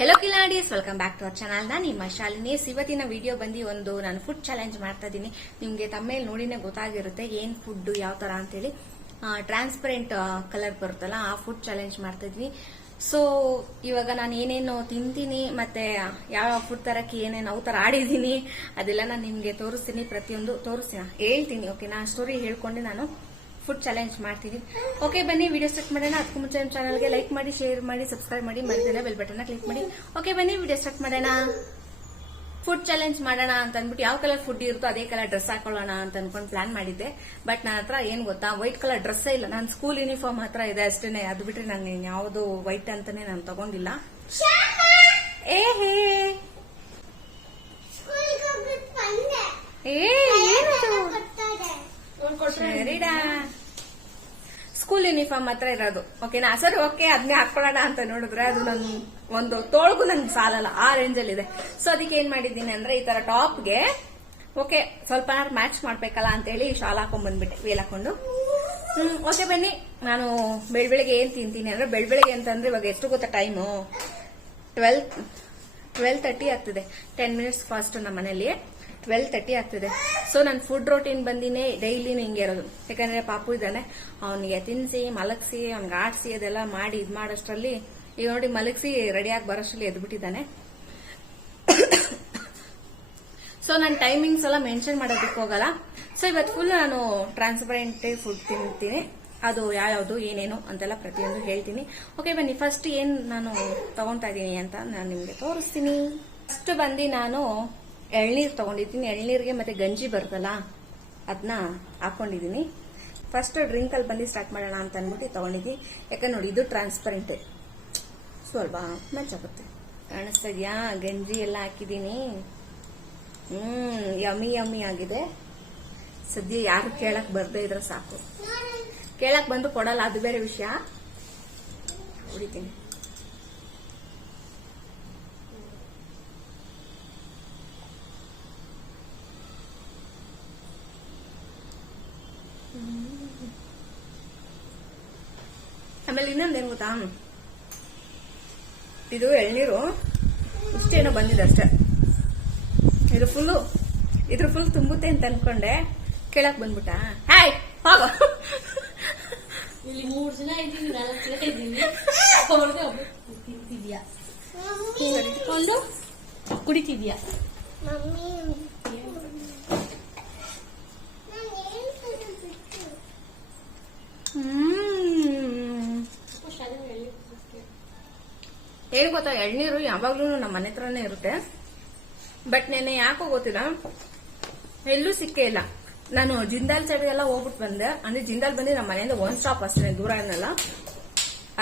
Hello ಕಿಲಾಡೀಸ್, welcome back to our channel. ನಾನು ನಿಮ್ಮ ಶಾಲಿನಿ. ಇವತ್ತಿನ ವಿಡಿಯೋ ಬಂದು ನಾನು ಫುಡ್ ಚಾಲೆಂಜ್ ಮಾಡ್ತಾ ಇದ್ದೀನಿ. ನಿಮ್ಗೆ ತಮ್ಮೇಲೆ ನೋಡಿನೇ ಗೊತ್ತಾಗಿರುತ್ತೆ ಏನ್ ಫುಡ್ ಯಾವ ತರ ಅಂತೇಳಿ. ಟ್ರಾನ್ಸ್ಪರೆಂಟ್ ಕಲರ್ ಬರುತ್ತಲ್ಲ, ಆ ಫುಡ್ ಚಾಲೆಂಜ್ ಮಾಡ್ತಾ ಇದೀನಿ. ಸೊ ಇವಾಗ ನಾನು ಏನೇನು ತಿಂತೀನಿ ಮತ್ತೆ ಯಾವ ಫುಡ್ ತರಕ್ಕೆ ಏನೇನು ಅವ್ ತರ ಆಡಿದೀನಿ ಅದೆಲ್ಲ ನಾನು ನಿಮ್ಗೆ ತೋರಿಸ್ತೀನಿ. ಪ್ರತಿಯೊಂದು ಹೇಳ್ತೀನಿ. ಓಕೆನಾ? ಸ್ಟೋರಿ ಹೇಳ್ಕೊಂಡು ನಾನು ಫುಡ್ ಚಾಲೆಂಜ್ ಮಾಡ್ತೀನಿ. ಓಕೆ, ಬನ್ನಿ ವಿಡಿಯೋ ಸ್ಟಾರ್ಟ್ ಮಾಡೋಣ. ಅದಕ್ಕೂ ಮುಂಚೆ ನಮ್ಮ ಚಾನಲ್ಗೆ ಲೈಕ್ ಮಾಡಿ, ಶೇರ್ ಮಾಡಿ, ಸಬ್ಸ್ಕ್ರೈಬ್ ಮಾಡಿ, ಮರಿದೇನೆ ಬೆಲ್ ಬಟನ್ ಕ್ಲಿಕ್ ಮಾಡಿ. ಓಕೆ, ಬನ್ನಿ ವಿಡಿಯೋ ಸ್ಟಾರ್ಟ್ ಮಾಡೋಣ. ಫುಡ್ ಚಾಲೆಂಜ್ ಮಾಡೋಣ ಅಂತ ಅಂದ್ಬಿಟ್ಟು ಯಾವ ಕಲರ್ ಫುಡ್ ಇರುತ್ತೋ ಅದೇ ಕಲರ್ ಡ್ರೆಸ್ ಹಾಕೊಳ್ಳೋಣ ಅಂತ ಅನ್ಕೊಂಡು ಪ್ಲಾನ್ ಮಾಡಿದ್ದೆ. ಬಟ್ ನನ್ನ ಹತ್ರ ಏನ್ ಗೊತ್ತಾ, ವೈಟ್ ಕಲರ್ ಡ್ರೆಸ್ಸೇ ಇಲ್ಲ. ನನ್ನ ಸ್ಕೂಲ್ ಯೂನಿಫಾರ್ಮ್ ಹತ್ರ ಇದೆ ಅಷ್ಟೇನೆ. ಅದು ಬಿಟ್ರೆ ನಾನು ಯಾವ್ದು ವೈಟ್ ಅಂತಾನೆ ನಾನು ತಗೊಂಡಿಲ್ಲ. ಸರಿಡಾ, ಸ್ಕೂಲ್ ಯೂನಿಫಾರ್ಮ್ ಹತ್ರ ಇರೋದು. ಓಕೆನಾ? ಸರಿ, ಓಕೆ, ಅದನ್ನೇ ಹಾಕೊಳ್ಳೋಣ ಅಂತ ನೋಡಿದ್ರೆ ಅದು ನನ್ ಒಂದು ತೋಳ್ಗೂ ನನ್ಗೆ ಸಾಲಲ್ಲ, ಆ ರೇಂಜ್ ಅಲ್ಲಿ ಇದೆ. ಸೊ ಅದಕ್ಕೆ ಏನ್ ಮಾಡಿದ್ದೀನಿ ಅಂದ್ರೆ, ಈ ತರ ಟಾಪ್ಗೆ ಓಕೆ ಸ್ವಲ್ಪ ಮ್ಯಾಚ್ ಮಾಡ್ಬೇಕಲ್ಲ ಅಂತ ಹೇಳಿ ಶಾಲ್ ಹಾಕೊಂಡ್ ಬಂದ್ಬಿಟ್ಟೆ, ವೇಲ್ ಹಾಕೊಂಡು. ಓಕೆ, ಬನ್ನಿ. ನಾನು ಬೆಳಗ್ಗೆ ಏನ್ ತಿಂತೀನಿ ಅಂದ್ರೆ, ಬೆಳಗ್ಗೆ ಅಂತಂದ್ರೆ ಇವಾಗ ಎಷ್ಟು ಗೊತ್ತಾ ಟೈಮು? 12:30 ಆಗ್ತಿದೆ. 10 ಮಿನಿಟ್ಸ್ ಫಾಸ್ಟ್ ನಮ್ಮ ಮನೇಲಿ 12:30 ಆಗ್ತಿದೆ. ಸೊ ನನ್ನ ಫುಡ್ ರೋಟೀನ್ ಬಂದಿನೇ ಡೈಲಿ ಹಿಂಗೆ ಇರೋದು. ಯಾಕಂದ್ರೆ ಪಾಪು ಇದ್ದಾನೆ, ಅವನಿಗೆ ತಿನ್ಸಿ ಮಲಗಿಸಿ ಅವ್ನಿಗೆ ಆಡ್ಸಿ ಅದೆಲ್ಲ ಮಾಡಿ ಇದ್ ಮಾಡೋಷ್ಟರಲ್ಲಿ, ಈಗ ನೋಡಿ ಮಲಗಿಸಿ ರೆಡಿಯಾಗಿ ಬರೋಷ್ಟರಲ್ಲಿ ಎದ್ಬಿಟ್ಟಿದ್ದಾನೆ. ಸೊ ನನ್ನ ಟೈಮಿಂಗ್ಸ್ ಎಲ್ಲ ಮೆನ್ಷನ್ ಮಾಡೋದಕ್ಕೆ ಹೋಗಲ್ಲ. ಸೊ ಇವತ್ತು ಫುಲ್ ನಾನು ಟ್ರಾನ್ಸ್ಪರೆಂಟ್ ಫುಡ್ ತಿಂತೀನಿ. ಅದು ಯಾವ್ಯಾವುದು ಏನೇನು ಅಂತೆಲ್ಲ ಪ್ರತಿಯೊಂದು ಹೇಳ್ತೀನಿ. ಓಕೆ, ಬನ್ನಿ. ಫಸ್ಟ್ ಏನ್ ನಾನು ತಗೊಂತಾ ಇದೀನಿ ಅಂತ ನಾನು ನಿಮ್ಗೆ ತೋರಿಸ್ತೀನಿ. ಫಸ್ಟ್ ಬಂದು ನಾನು ಎಳ್ನೀರ್ ತಗೊಂಡಿದ್ದೀನಿ. ಎಳ್ನೀರ್ಗೆ ಮತ್ತೆ ಗಂಜಿ ಬರುತ್ತಲ್ಲ, ಅದನ್ನ ಹಾಕೊಂಡಿದೀನಿ. ಫಸ್ಟ್ ಡ್ರಿಂಕ್ ಅಲ್ಲಿ ಬಂದು ಸ್ಟಾರ್ಟ್ ಮಾಡೋಣ ಅಂತ ಅನ್ಬಿಟ್ಟು ತಗೊಂಡಿದ್ದೀನಿ. ಯಾಕಂದ್ರೆ ನೋಡಿ, ಇದು ಟ್ರಾನ್ಸ್ಪರೆಂಟ್, ಸ್ವಲ್ಪ ಮೆಚ್ಚಾಗುತ್ತೆ. ಕಾಣಿಸ್ತಾ ಇದೆಯಾ? ಗಂಜಿ ಎಲ್ಲ ಹಾಕಿದೀನಿ. ಯಮ್ಮಿ ಯಮ್ಮಿ ಆಗಿದೆ. ಸದ್ಯ ಯಾರು ಕೇಳಕ್ ಬರ್ದೇ ಇದ್ರೆ ಸಾಕು. ಕೇಳಕ್ ಬಂದು ಕೊಡಲ್ಲ, ಅದು ಬೇರೆ ವಿಷಯ. ಕುಡಿತೀನಿ. ಆಮೇಲೆ ಇನ್ನೊಂದೇನು ಗೊತ್ತಾ, ಇದು ಎಳ್ನೀರು ಇಷ್ಟೇನೋ ಬಂದಿದೆ ಅಷ್ಟೇ. ಇದ್ರ ಫುಲ್ ತುಂಬುತ್ತೆ ಅಂತ ಅನ್ಕೊಂಡೆ, ಕೇಳಕ್ ಬಂದ್ಬಿಟ್ಟ. ಹಾಯ್, ಹೋಗ. ಇಲ್ಲಿ 3 ಜನ ಇದ್ದೀವಿ, 4 ಜನ ಇದ್ದೀವಿ. ತಿಂತಿದ್ಯಾ? ಒಂದು ಕುಡಿತಿದ್ಯಾ? ಹೇಳಿ ಗೊತ್ತಾ, ಎಳ್ನೀರು ಯಾವಾಗ್ಲೂ ನಮ್ಮ ಮನೆ ಹತ್ರನೇ ಇರುತ್ತೆ. ಬಟ್ ನೆನ್ನೆ ಯಾಕೋ ಗೊತ್ತಿಲ್ಲ, ಎಲ್ಲೂ ಸಿಕ್ಕೇ ಇಲ್ಲ. ನಾನು ಜಿಂದಾಲ್ ಸೈಡ್ ಎಲ್ಲ ಹೋಗ್ಬಿಟ್ಟು ಬಂದೆ. ಅಂದ್ರೆ ಜಿಂದಾಲ್ ಬಂದು ನಮ್ಮ ಮನೆಯಿಂದ 1 ಸ್ಟಾಪ್ ಅಷ್ಟೇ, ದೂರ ಏನಲ್ಲ.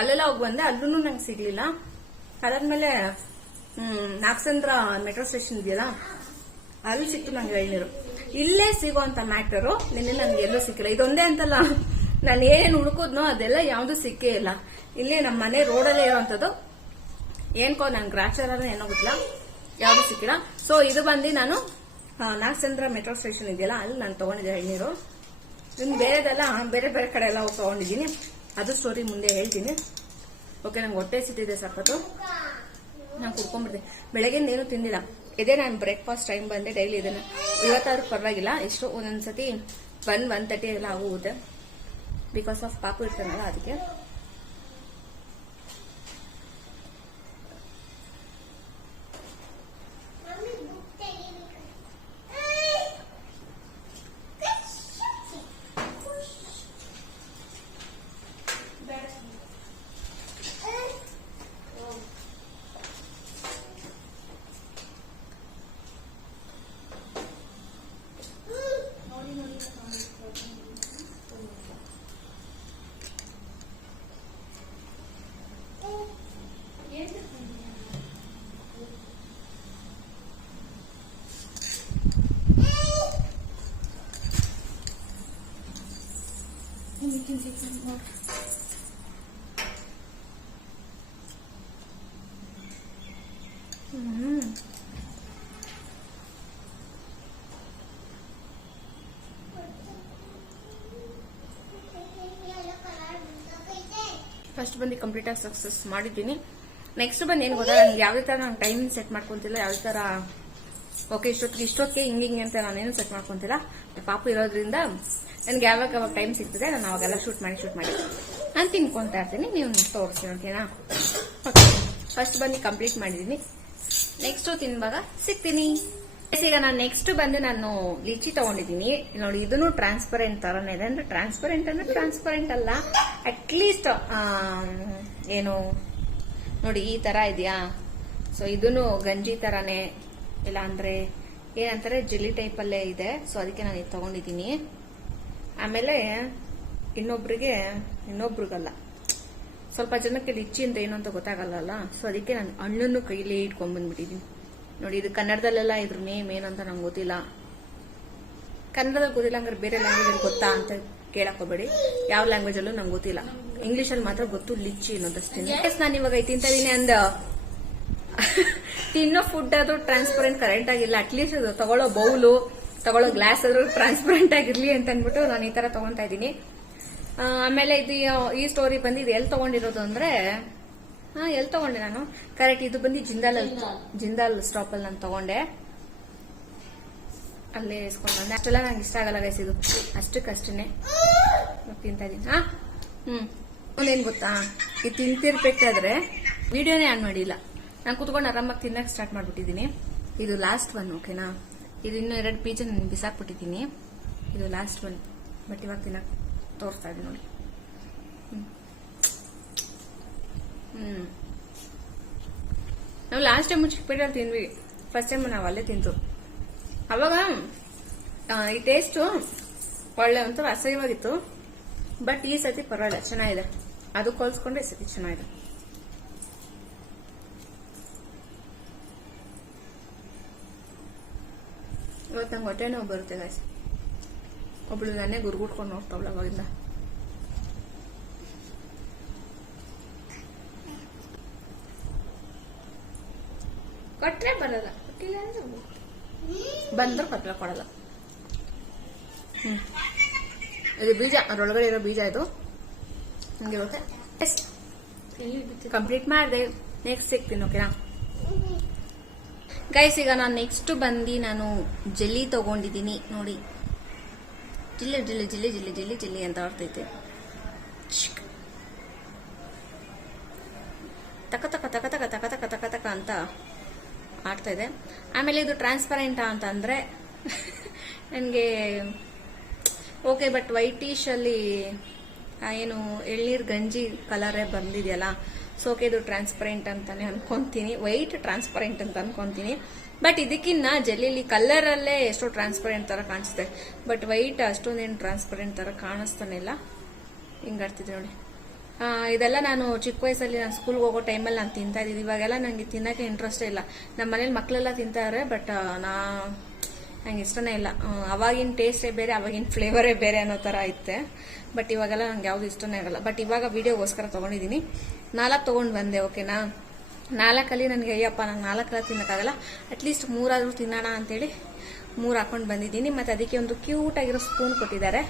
ಅಲ್ಲೆಲ್ಲ ಹೋಗಿ ಬಂದೆ, ಅಲ್ಲೂ ನಂಗೆ ಸಿಗ್ಲಿಲ್ಲ. ಅದಾದ್ಮೇಲೆ ನಾಗಸಂದ್ರ ಮೆಟ್ರೋ ಸ್ಟೇಷನ್ ಇದೆಯಲ್ಲ, ಅಲ್ಲಿ ಸಿಕ್ತು ನಂಗೆ ಎಳ್ನೀರು. ಇಲ್ಲೇ ಸಿಗೋಂತ ಮ್ಯಾಟರು ನಿನ್ನೆ ನನ್ಗೆ ಎಲ್ಲೂ ಸಿಕ್ಕಿಲ್ಲ. ಇದೊಂದೇ ಅಂತಲ್ಲ, ನಾನು ಏನೇನು ಹುಡುಕುದ್ನೋ ಅದೆಲ್ಲ ಯಾವ್ದು ಸಿಕ್ಕೇ ಇಲ್ಲ. ಇಲ್ಲೇ ನಮ್ಮ ಮನೆ ರೋಡಲ್ಲೇ ಇರೋಂಥದ್ದು. ಏನ್ಕೋ ನನ್ ಗ್ರಾಚಾರ ಏನೋ ಗೊತ್ತಿಲ್ಲ, ಯಾವ್ದು ಸಿಕ್ಕಿಲ್ಲ. ಸೊ ಇದು ಬಂದು ನಾನು ನಾಗಚಂದ್ರ ಮೆಟ್ರೋ ಸ್ಟೇಷನ್ ಇದೆಯಲ್ಲ, ಅಲ್ಲಿ ನಾನು ತಗೊಂಡಿದ್ದೆ ಎಳ್ನೀರು. ಇನ್ನು ಬೇರೆದೆಲ್ಲ ಬೇರೆ ಬೇರೆ ಕಡೆ ಎಲ್ಲ ಹೋಗಿ ತಗೊಂಡಿದ್ದೀನಿ. ಅದು ಸ್ಟೋರಿ ಮುಂದೆ ಹೇಳ್ತೀನಿ. ಓಕೆ, ನಂಗೆ ಹೊಟ್ಟೆ ಸಿಟ್ಟಿದೆ ಸಖತ್ತು. ನಾನು ಕುಡ್ಕೊಂಡ್ಬಿಡ್ತೀನಿ. ಬೆಳಗ್ಗೆಯಿಂದ ಏನು ತಿಂದಿಲ್ಲ. ಇದೇ ನಾನು ಬ್ರೇಕ್ಫಾಸ್ಟ್ ಟೈಮ್ ಬಂದೆ ಡೈಲಿ. ಇದನ್ನ ಇವತ್ತಾದ್ರೂ ಪರವಾಗಿಲ್ಲ. ಎಷ್ಟು ಒಂದೊಂದ್ಸತಿ 1:30 ಎಲ್ಲ ಆಗೋಗುತ್ತೆ, ಬಿಕಾಸ್ ಆಫ್ ಪಾಪು ಇರ್ತಾನಲ್ಲ, ಅದಕ್ಕೆ. ಫಸ್ಟ್ ಬಂದು ಕಂಪ್ಲೀಟ್ ಆಗಿ ಸಕ್ಸಸ್ ಮಾಡಿದ್ದೀನಿ. ನೆಕ್ಸ್ಟ್ ಬಂದು ಏನು ಗೊತ್ತಾ, ನನ್ಗೆ ಯಾವುದೇ ತರ ನಾನು ಟೈಮ್ ಸೆಟ್ ಮಾಡ್ಕೊಂತಿಲ್ಲ. ಯಾವುದೇ ತರ ಓಕೆ ಇಷ್ಟೊತ್ತಿಗೆ ಹಿಂಗಿಂಗೆ ಅಂತ ನಾನೇನು ಸೆಟ್ ಮಾಡ್ಕೊಂತಿಲ್ಲ. ಪಾಪು ಇರೋದ್ರಿಂದ ನನ್ಗೆ ಯಾವಾಗ ಟೈಮ್ ಸಿಗ್ತದೆ ನಾನು ಅವಾಗೆಲ್ಲ ಶೂಟ್ ಮಾಡಿ ನಾನು ತಿನ್ಕೊಂತಾ ಇರ್ತೀನಿ. ನೀವು ತೋರಿಸ್ತೀನಿ ಓಕೆನಾ. ಫಸ್ಟ್ ಬಂದು ಕಂಪ್ಲೀಟ್ ಮಾಡಿದೀನಿ. ನೆಕ್ಸ್ಟ್ ತಿನ್ನುವಾಗ ಸಿಗ್ತೀನಿ. ಈಗ ನಾನು ನೆಕ್ಸ್ಟ್ ಬಂದು ನಾನು ಲಿಚಿ ತಗೊಂಡಿದ್ದೀನಿ ನೋಡಿ. ಇದನ್ನು ಟ್ರಾನ್ಸ್ಪರೆಂಟ್ ತರನೇ ಇದೆ. ಅಂದ್ರೆ ಟ್ರಾನ್ಸ್ಪರೆಂಟ್ ಅಲ್ಲ, ಅಟ್ಲೀಸ್ಟ್ ಏನು ನೋಡಿ ಈ ತರ ಇದೆಯಾ. ಸೊ ಇದನ್ನು ಗಂಜಿ ತರಾನೇ, ಇಲ್ಲ ಅಂದ್ರೆ ಏನಂತಾರೆ ಜೆಲ್ಲಿ ಟೈಪ್ ಅಲ್ಲೇ ಇದೆ. ಸೊ ಅದಕ್ಕೆ ನಾನು ಇದು ತಗೊಂಡಿದ್ದೀನಿ. ಆಮೇಲೆ ಇನ್ನೊಬ್ರಿಗಲ್ಲ, ಸ್ವಲ್ಪ ಜನಕ್ಕೆ ಲಿಚ್ಚಿ ಅಂತ ಏನು ಅಂತ ಗೊತ್ತಾಗಲ್ಲ. ಸೊ ಅದಕ್ಕೆ ನಾನು ಹಣ್ಣನ್ನು ಕೈಲಿ ಇಟ್ಕೊಂಡ್ ಬಂದ್ಬಿಟ್ಟಿದ್ದೀನಿ ನೋಡಿ. ಇದು ಕನ್ನಡದಲ್ಲೆಲ್ಲ ಇದ್ರ ನೇಮ್ ಏನು ಅಂತ ನಂಗೆ ಗೊತ್ತಿಲ್ಲ. ಕನ್ನಡದಲ್ಲಿ ಗೊತ್ತಿಲ್ಲ ಹಂಗಾರೆ ಬೇರೆ ಲ್ಯಾಂಗ್ವೇಜ್ ಅಲ್ಲಿ ಗೊತ್ತಾ ಅಂತ ಕೇಳಕ್ ಹೋಗ್ಬೇಡಿ. ಯಾವ ಲ್ಯಾಂಗ್ವೇಜ್ ಅಲ್ಲೂ ನಂಗೆ ಗೊತ್ತಿಲ್ಲ. ಇಂಗ್ಲಿಷ್ ಅಲ್ಲಿ ಮಾತ್ರ ಗೊತ್ತು ಲಿಚ್ಚಿ ಅನ್ನೋದಷ್ಟೇ. ನಾನು ಇವಾಗ ತಿಂತಾ ಇದೀನಿ ಅಂದ ತಿನ್ನೋ ಫುಡ್ ಅದು ಟ್ರಾನ್ಸ್ಪರೆಂಟ್ ಕರೆಂಟ್ ಆಗಿಲ್ಲ. ಅಟ್ಲೀಸ್ಟ್ ತಗೊಳ್ಳೋ ಬೌಲು ತಗೊಳ್ಳೋ ಗ್ಲಾಸ್ ಆದ್ರೂ ಟ್ರಾನ್ಸ್ಪರೆಂಟ್ ಆಗಿರ್ಲಿ ಅಂತ ಅಂದ್ಬಿಟ್ಟು ನಾನು ಈ ತರ ತಗೊಂತಾ ಇದ್ದೀನಿ. ಆಮೇಲೆ ಇದು ಈ ಸ್ಟೋರಿ ಬಂದು ಇದು ಎಲ್ಲಿ ತಗೊಂಡಿರೋದು ಅಂದ್ರೆ ಎಲ್ಲಿ ತಗೊಂಡೆ ನಾನು ಕರೆಕ್ಟ್ ಇದು ಬಂದು ಜಿಂದಾಲ್ ಸ್ಟಾಪ್ ಅಲ್ಲಿ ನಾನು ತಗೊಂಡೆ. ಅಲ್ಲೇ ಇಸ್ಕೊಂಡು ಬಂದೆ. ಅಷ್ಟೆಲ್ಲ ನಂಗೆ ಇಷ್ಟ ಆಗಲ್ಲ ಗೈಸ್. ಇದು ಅಷ್ಟಕ್ಕಷ್ಟೇ ತಿಂತಾ ಇದೀನಿ. ಒಂದೇನ್ ಗೊತ್ತಾ, ಇದು ತಿಂತಿರ್ಬೇಕಾದ್ರೆ ವಿಡಿಯೋನೇ ಆನ್ ಮಾಡಿಲ್ಲ. ನಾನು ಕುತ್ಕೊಂಡು ಆರಾಮಾಗಿ ತಿನ್ನಕ್ ಸ್ಟಾರ್ಟ್ ಮಾಡ್ಬಿಟ್ಟಿದ್ದೀನಿ. ಇದು ಲಾಸ್ಟ್ ಒನ್ ಓಕೆನಾ. ಇದು ಇನ್ನೂ 2 ಪೀಸ್ ನಾನು ಬಿಸಾಕ್ಬಿಟ್ಟಿದ್ದೀನಿ. ಇದು ಲಾಸ್ಟ್ ಒನ್. ಬಟ್ ಇವಾಗ ತಿನ್ನಕ್ ತೋರಿಸ್ತಾ ಇದ್ದೀನಿ ನೋಡಿ. ನಾವು ಲಾಸ್ಟ್ ಟೈಮ್ ಚಿಕ್ಕಪೇಟೆಯಲ್ಲಿ ತಿಂದ್ವಿ. ಫಸ್ಟ್ ಟೈಮ್ ನಾವು ಅಲ್ಲೇ ತಿಂತು. ಅವಾಗ ಈ ಟೇಸ್ಟ್ ಒಳ್ಳೆ ಒಂಥರ ಅಸಹ್ಯವಾಗಿತ್ತು. ಬಟ್ ಈ ಸತಿ ಪರವಾಗಿಲ್ಲ, ಚೆನ್ನಾಗಿದೆ. ಅದಕ್ಕೆ ಹೋಲಿಸ್ಕೊಂಡ್ರೆ ಈ ಸತಿ ಚೆನ್ನಾಗಿದೆ. ಇವತ್ತು ನಂಗೆ ಹೊಟ್ಟೆ ನೋವು ಬರುತ್ತೆ ಗಾಯ್ಸ್. ಒಬ್ಳು ನಾನೇ ಗುರುಗುಟ್ಕೊಂಡು ನೋಡ್ತಾವಳ ಅವಾಗಿಂದ. ಕೊಟ್ರೆ ಬರಲ್ಲ, ಬಂದ್ರೆ ಕೊಟ್ರೆ ಕೊಡಲ್ಲ. ಇದು ಬೀಜ, ಅದ್ರೊಳಗಡೆ ಇರೋ ಬೀಜ ಇದು ಹಂಗಿರುತ್ತೆ. ಕಂಪ್ಲೀಟ್ ಮಾಡಿದೆ. ನೆಕ್ಸ್ಟ್ ಸಿಗ್ತೀನಿ ಓಕೆನಾ ಗೈಸ್. ಈಗ ನಾನು ನೆಕ್ಸ್ಟ್ ಬಂದು ನಾನು ಜೆಲ್ಲಿ ತಗೊಂಡಿದ್ದೀನಿ ನೋಡಿ. ಜಿಲ್ಲೆ ಜಿಲ್ಲೆ ಜಿಲ್ಲೆ ಜಿಲ್ಲೆ ಜಿಲ್ಲೆ ಜಿಲ್ಲೆ ಅಂತ ಆಡ್ತೈತೆ. ತಕ ತಕ ತಕ ತಕ ತಕ ತಕ ತಕ ತಕ ಅಂತ ಆಡ್ತಾ ಇದೆ. ಆಮೇಲೆ ಇದು ಟ್ರಾನ್ಸ್ಪರೆಂಟ್ ಅಂತ ಅಂದ್ರೆ ನನಗೆ ಓಕೆ. ಬಟ್ ವೈಟಿಶ್ ಅಲ್ಲಿ ಏನು ಎಳ್ನೀರ್ ಗಂಜಿ ಕಲರೇ ಬಂದಿದೆಯಲ್ಲ. ಸೊ ಓಕೆ ಇದು ಟ್ರಾನ್ಸ್ಪರೆಂಟ್ ಅಂತಾನೆ ಅನ್ಕೊಂತೀನಿ. ವೈಟ್ ಟ್ರಾನ್ಸ್ಪರೆಂಟ್ ಅಂತ ಅನ್ಕೊಂತೀನಿ. ಬಟ್ ಇದಕ್ಕಿನ್ನ ಜೆಲ್ಲಿಲಿ ಕಲರ್ ಅಲ್ಲೇ ಎಷ್ಟೋ ಟ್ರಾನ್ಸ್ಪರೆಂಟ್ ತರ ಕಾಣಿಸುತ್ತೆ. ಬಟ್ ವೈಟ್ ಅಷ್ಟೊಂದೇನು ಟ್ರಾನ್ಸ್ಪರೆಂಟ್ ತರ ಕಾಣಿಸ್ತಾನೆ ಇಲ್ಲ. ಹಿಂಗಾಡ್ತಿದ್ದೆ ನೋಡಿ. ಇದೆಲ್ಲ ನಾನು ಚಿಕ್ಕ ವಯಸ್ಸಲ್ಲಿ ನಾನು ಸ್ಕೂಲ್ಗೆ ಹೋಗೋ ಟೈಮಲ್ಲಿ ನಾನು ತಿಂತಾ ಇದ್ದೀನಿ. ಇವಾಗೆಲ್ಲ ನನಗೆ ತಿನ್ನಕ್ಕೆ ಇಂಟ್ರೆಸ್ಟೇ ಇಲ್ಲ. ನಮ್ಮ ಮನೇಲಿ ಮಕ್ಕಳೆಲ್ಲ ತಿಂತಾರೆ. ಬಟ್ ನಂಗೆ ಇಷ್ಟನೇ ಇಲ್ಲ. ಅವಾಗಿನ ಟೇಸ್ಟೇ ಬೇರೆ, ಅವಾಗಿನ ಫ್ಲೇವರೇ ಬೇರೆ ಅನ್ನೋ ತರ ಐತೆ. ಬಟ್ ಇವಾಗೆಲ್ಲ ನಂಗೆ ಯಾವ್ದು ಇಷ್ಟನೇ ಆಗಲ್ಲ. ಬಟ್ ಇವಾಗ ವಿಡಿಯೋಗೋಸ್ಕರ ತಗೊಂಡಿದ್ದೀನಿ. 4 ತಗೊಂಡ್ ಬಂದೆ ಓಕೆನಾ. 4ಅಲ್ಲಿ ನನಗೆ ಅಯ್ಯಪ್ಪ ನಂಗೆ 4 ತಿನ್ನಕ್ಕಾಗಲ್ಲ. ಅಟ್ಲೀಸ್ಟ್ 3 ಆದ್ರೂ ತಿನ್ನೋಣ ಅಂತೇಳಿ 3 ಹಾಕೊಂಡು ಬಂದಿದ್ದೀನಿ. ಮತ್ತೆ ಅದಕ್ಕೆ ಒಂದು ಕ್ಯೂಟ್ ಆಗಿರೋ ಸ್ಪೂನ್ ಕೊಟ್ಟಿದ್ದಾರೆ.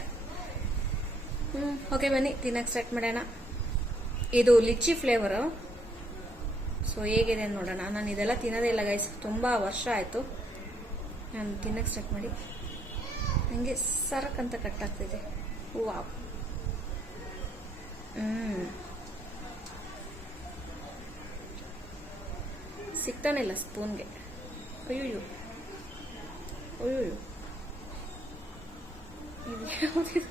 ಓಕೆ ಬನ್ನಿ ತಿನ್ನಕ್ ಸ್ಟಾರ್ಟ್ ಮಾಡೋಣ. ಇದು ಲಿಚ್ಚಿ ಫ್ಲೇವರು. ಸೊ ಹೇಗಿದೆ ನೋಡೋಣ. ನಾನು ಇದೆಲ್ಲ ತಿನ್ನೋದೇ ಇಲ್ಲ ಗೈಸ್, ತುಂಬಾ ವರ್ಷ ಆಯ್ತು. ನಾನು ತಿನ್ನಕ್ ಸ್ಟಾರ್ಟ್ ಮಾಡಿ ನನಗೆ ಸರಕ್ ಅಂತ ಕಟ್ಟಾಗ್ತಿದೆ. ವಾವ್. ಸಿಗ್ತಾನೆ ಇಲ್ಲ ಸ್ಪೂನ್ಗೆ. ಅಯ್ಯೋ ಅಯ್ಯೋ ಇದು ಯಾವುದಿದು?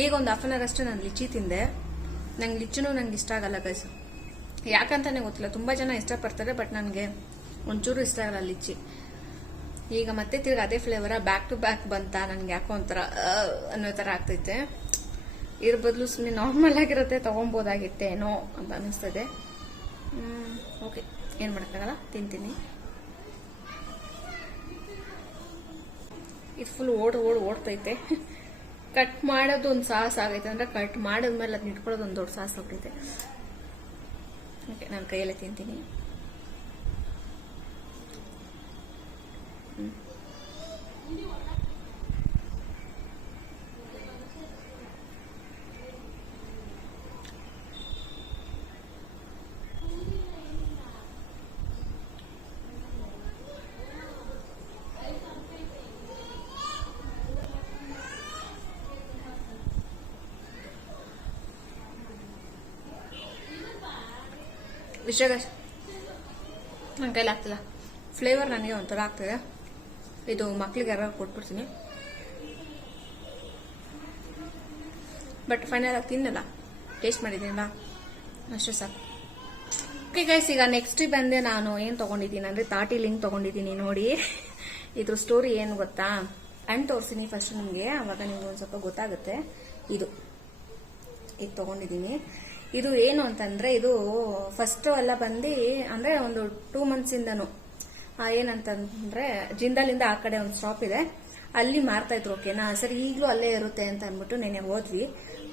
ಈಗ ಒಂದು 1/2 hour ಅಷ್ಟು ನಾನು ಲಿಚ್ಚಿ ತಿಂದೆ. ನಂಗೆ ಲಿಚ್ಚಿನೂ ನಂಗೆ ಇಷ್ಟ ಆಗಲ್ಲ ಗೈಸ್. ಯಾಕಂತಾನೆ ಗೊತ್ತಿಲ್ಲ. ತುಂಬಾ ಜನ ಇಷ್ಟಪಡ್ತಾರೆ. ಬಟ್ ನನಗೆ ಒಂಚೂರು ಇಷ್ಟ ಆಗಲ್ಲ ಲಿಚ್ಚಿ. ಈಗ ಮತ್ತೆ ತಿರ್ಗಿ ಅದೇ ಫ್ಲೇವರ ಬ್ಯಾಕ್ ಟು ಬ್ಯಾಕ್ ಬಂತ. ನನ್ಗೆ ಯಾಕೋ ಒಂಥರ ಅನ್ನೋ ತರ ಆಗ್ತೈತೆ. ಇದ್ರ ಬದಲು ಸುಮ್ಮನೆ ನಾರ್ಮಲ್ ಆಗಿರುತ್ತೆ ತಗೊಬೋದಾಗಿತ್ತೇನೋ ಅಂತ ಅನಿಸ್ತದೆ. ಓಕೆ ಏನ್ ಮಾಡಕ್ಕಾಗಲ್ಲ, ತಿಂತೀನಿ. ಇದು ಫುಲ್ ಓಡ್ತೈತೆ. ಕಟ್ ಮಾಡೋದು ಒಂದು ಸಾಹಸ ಆಗೈತೆ. ಅಂದ್ರೆ ಕಟ್ ಮಾಡಿದ್ಮೇಲೆ ಅದನ್ನ ಇಟ್ಕೊಳ್ಳೋದು ಒಂದು ದೊಡ್ಡ ಸಾಹಸ ಆಗೈತೆ. ಓಕೆ ನಾನು ಕೈಯಲ್ಲೇ ತಿಂತೀನಿ. ವಿಷಯ ನನ್ನ ಕೈಲಿ ಆಗ್ತಿಲ್ಲ. ಫ್ಲೇವರ್ ನನಗೆ ಒಂಥರ ಆಗ್ತಿದೆ. ಇದು ಮಕ್ಳಿಗೆ ಯಾರು ಕೊಟ್ಬಿಡ್ತೀನಿ. ಬಟ್ ಫೈನಲ್ ಆಗಿ ತಿನ್ನಲ್ಲ, ಟೇಸ್ಟ್ ಮಾಡಿದ್ದೀನಲ್ಲ ಅಷ್ಟೇ ಸಾಕು. ಓಕೆ ಗೈಸ್, ಈಗ ನೆಕ್ಸ್ಟ್ ಬಂದೆ ನಾನು ಏನು ತೊಗೊಂಡಿದ್ದೀನಿ ಅಂದರೆ ತಾಟಿ ಲಿಂಕ್ ತೊಗೊಂಡಿದ್ದೀನಿ. ನೋಡಿ ಇದ್ರ ಸ್ಟೋರಿ ಏನು ಗೊತ್ತಾ, ಹಣ್ಣು ತೋರಿಸ್ತೀನಿ ಫಸ್ಟ್ ನಿಮಗೆ, ಅವಾಗ ನಿಮ್ಗೆ ಒಂದು ಸ್ವಲ್ಪ ಗೊತ್ತಾಗುತ್ತೆ. ಇದು ತೊಗೊಂಡಿದ್ದೀನಿ. ಇದು ಏನು ಅಂತಂದ್ರೆ, ಇದು ಫಸ್ಟ್ ಎಲ್ಲ ಬಂದು ಅಂದ್ರೆ ಒಂದು 2 months ಇಂದನು ಏನಂತಂದ್ರೆ ಜಿಂದಾಲಿಂದ ಆ ಕಡೆ ಒಂದು ಶಾಪ್ ಇದೆ, ಅಲ್ಲಿ ಮಾರ್ತಾ ಇದ್ರು. ಓಕೆನಾ, ಸರಿ ಈಗಲೂ ಅಲ್ಲೇ ಇರುತ್ತೆ ಅಂತ ಅಂದ್ಬಿಟ್ಟು ನೆನೆ ಹೋದ್ವಿ.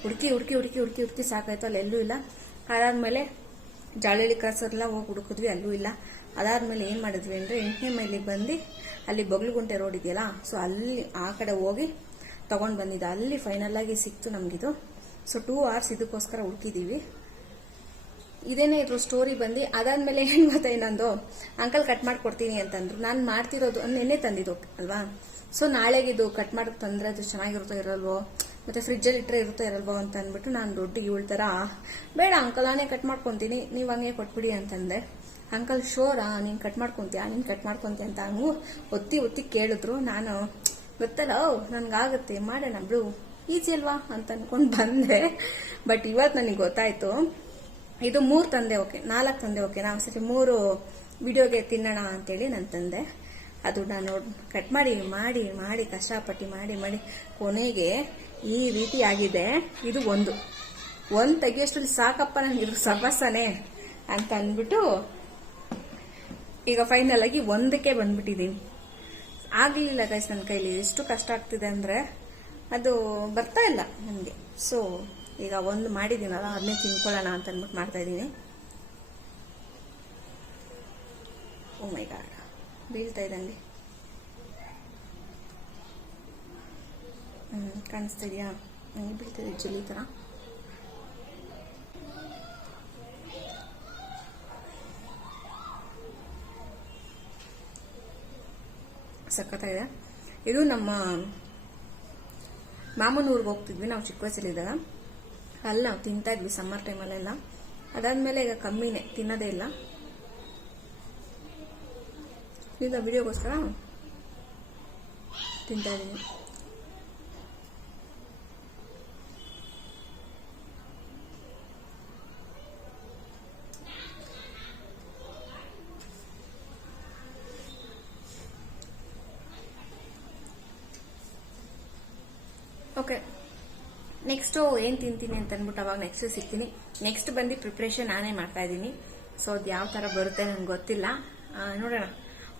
ಹುಡುಕಿ ಸಾಕಾಯ್ತು, ಅಲ್ಲಿ ಎಲ್ಲೂ ಇಲ್ಲ. ಅದಾದ್ಮೇಲೆ ಜಾಳಳ್ಳಿ ಕಾಸೆಲ್ಲ ಹೋಗಿ ಹುಡುಕಿದ್ವಿ, ಅಲ್ಲೂ ಇಲ್ಲ. ಅದಾದ್ಮೇಲೆ ಏನ್ ಮಾಡಿದ್ವಿ ಅಂದ್ರೆ 8ನೇ ಮೈಲಿಗೆ ಬಂದು ಅಲ್ಲಿ ಬೊಗ್ಲುಗುಂಟೆ ರೋಡ್ ಇದೆಯಲ್ಲ, ಸೊ ಅಲ್ಲಿ ಆ ಕಡೆ ಹೋಗಿ ತಗೊಂಡ್ ಬಂದಿದ್ದೆ. ಅಲ್ಲಿ ಫೈನಲ್ ಆಗಿ ಸಿಕ್ತು ನಮ್ಗಿದು. ಸೊ 2 hours ಇದಕ್ಕೋಸ್ಕರ ಹುಡುಕಿದೀವಿ. ಇದೇನೇ ಇದ್ರು ಸ್ಟೋರಿ ಬಂದು. ಅದಾದ್ಮೇಲೆ ಏನ್ ಗೊತ್ತಾ, ಇನ್ನೊಂದು ಅಂಕಲ್ ಕಟ್ ಮಾಡ್ಕೊಡ್ತೀನಿ ಅಂತಂದ್ರು. ನಾನು ಮಾಡ್ತಿರೋದು ನೆನ್ನೆ ತಂದಿದ್ದು ಅಲ್ವಾ, ಸೊ ನಾಳೆಗೆ ಇದು ಕಟ್ ಮಾಡಿ ತಂದ್ರೆ ಅದು ಚೆನ್ನಾಗಿರುತ್ತೋ ಇರಲ್ವೋ, ಮತ್ತೆ ಫ್ರಿಜ್ಜಲ್ಲಿ ಇಟ್ಟರೆ ಇರುತ್ತೋ ಇರಲ್ವೋ ಅಂತ ಅಂದ್ಬಿಟ್ಟು ನಾನು ದೊಡ್ಡ ಇವಳ ಥರ ಬೇಡ ಅಂಕಲ್ ನಾನೇ ಕಟ್ ಮಾಡ್ಕೊತೀನಿ, ನೀವು ಹಂಗೆ ಕೊಟ್ಬಿಡಿ ಅಂತಂದೆ. ಅಂಕಲ್ ಶೋರಾ ನೀನು ಕಟ್ ಮಾಡ್ಕೊತೀಯಾ ಅಂತ ಹಂಗೂ ಒತ್ತಿ ಕೇಳಿದ್ರು. ನಾನು ಗೊತ್ತಲ್ಲ ನನ್ಗಾಗತ್ತೆ ಮಾಡೋಣ ಬಿಡು, ಈಜಿ ಅಲ್ವಾ ಅಂತ ಅನ್ಕೊಂಡು ಬಂದೆ. ಬಟ್ ಇವತ್ತು ನನಗೆ ಗೊತ್ತಾಯ್ತು, ಇದು 3 ತಂದೆ, ಓಕೆ 4 ತಂದೆ, ಓಕೆ ನಾವು ಸರಿ 3 ವಿಡಿಯೋಗೆ ತಿನ್ನೋಣ ಅಂತೇಳಿ ನಾನು ತಂದೆ. ಅದು ನಾನು ಕಟ್ ಮಾಡಿ ಕಷ್ಟಪಟ್ಟು ಮಾಡಿ ಕೊನೆಗೆ ಈ ರೀತಿ ಆಗಿದೆ. ಇದು ಒಂದು ತೆಗಿಯೋಷ್ಟ್ರಲ್ಲಿ ಸಾಕಪ್ಪ ನನಗೆ ಇದ್ರ ಸಬಸನೆ ಅಂತ ಅಂದ್ಬಿಟ್ಟು ಈಗ ಫೈನಲ್ ಆಗಿ 1ಕ್ಕೆ ಬಂದ್ಬಿಟ್ಟಿದ್ದೀನಿ. ಆಗ್ಲಿಲ್ಲ ಗೈಸ್ ನನ್ನ ಕೈಲಿ, ಎಷ್ಟು ಕಷ್ಟ ಆಗ್ತಿದೆ ಅಂದ್ರೆ ಅದು ಬರ್ತಾ ಇಲ್ಲ ನನಗೆ. ಸೊ ಈಗ 1 ಮಾಡಿದ್ದೀನಲ್ಲ, ಅದನ್ನೇ ತಿನ್ಕೊಳ್ಳೋಣ ಅಂತ ಅಂದ್ಬಿಟ್ಟು ಮಾಡ್ತಾ ಇದ್ದೀನಿ. ಓ ಮೈ ಗಾಡ್, ಬೀಳ್ತಾ ಇದ್ದಂಗೆ ಕಾಣಿಸ್ತಾ ಇದೆಯಾ? ನನಗೆ ಬೀಳ್ತಿದೆ ಜಲ್ಲಿ ಥರ. ಸಖತ್ತಾಗಿದೆ. ಇದು ನಮ್ಮ ಮಾಮನ ಊರಿಗೆ ಹೋಗ್ತಿದ್ವಿ ನಾವು ಚಿಕ್ಕ ವಯಸ್ಸಲ್ಲಿದ್ದಾಗ, ಅಲ್ಲಿ ನಾವು ತಿಂತಾ ಇದ್ವಿ ಸಮ್ಮರ್ ಟೈಮಲ್ಲೆಲ್ಲ. ಅದಾದ್ಮೇಲೆ ಈಗ ಕಮ್ಮಿನೇ, ತಿನ್ನೋದೇ ಇಲ್ಲ. ಈಗ ವಿಡಿಯೋಗೋಸ್ಕರ ತಿಂತಾ ಇದ್ದೀನಿ. ಓಕೆ, ನೆಕ್ಸ್ಟು ಏನು ತಿಂತೀನಿ ಅಂತ ಅಂದ್ಬಿಟ್ಟು ಅವಾಗ ನೆಕ್ಸ್ಟ್ ಸಿಗ್ತೀನಿ. ನೆಕ್ಸ್ಟ್ ಬಂದು ಪ್ರಿಪ್ರೇಷನ್ ನಾನೇ ಮಾಡ್ತಾ ಇದ್ದೀನಿ. ಸೊ ಅದು ಯಾವ ಥರ ಬರುತ್ತೆ ನನಗೆ ಗೊತ್ತಿಲ್ಲ, ನೋಡೋಣ.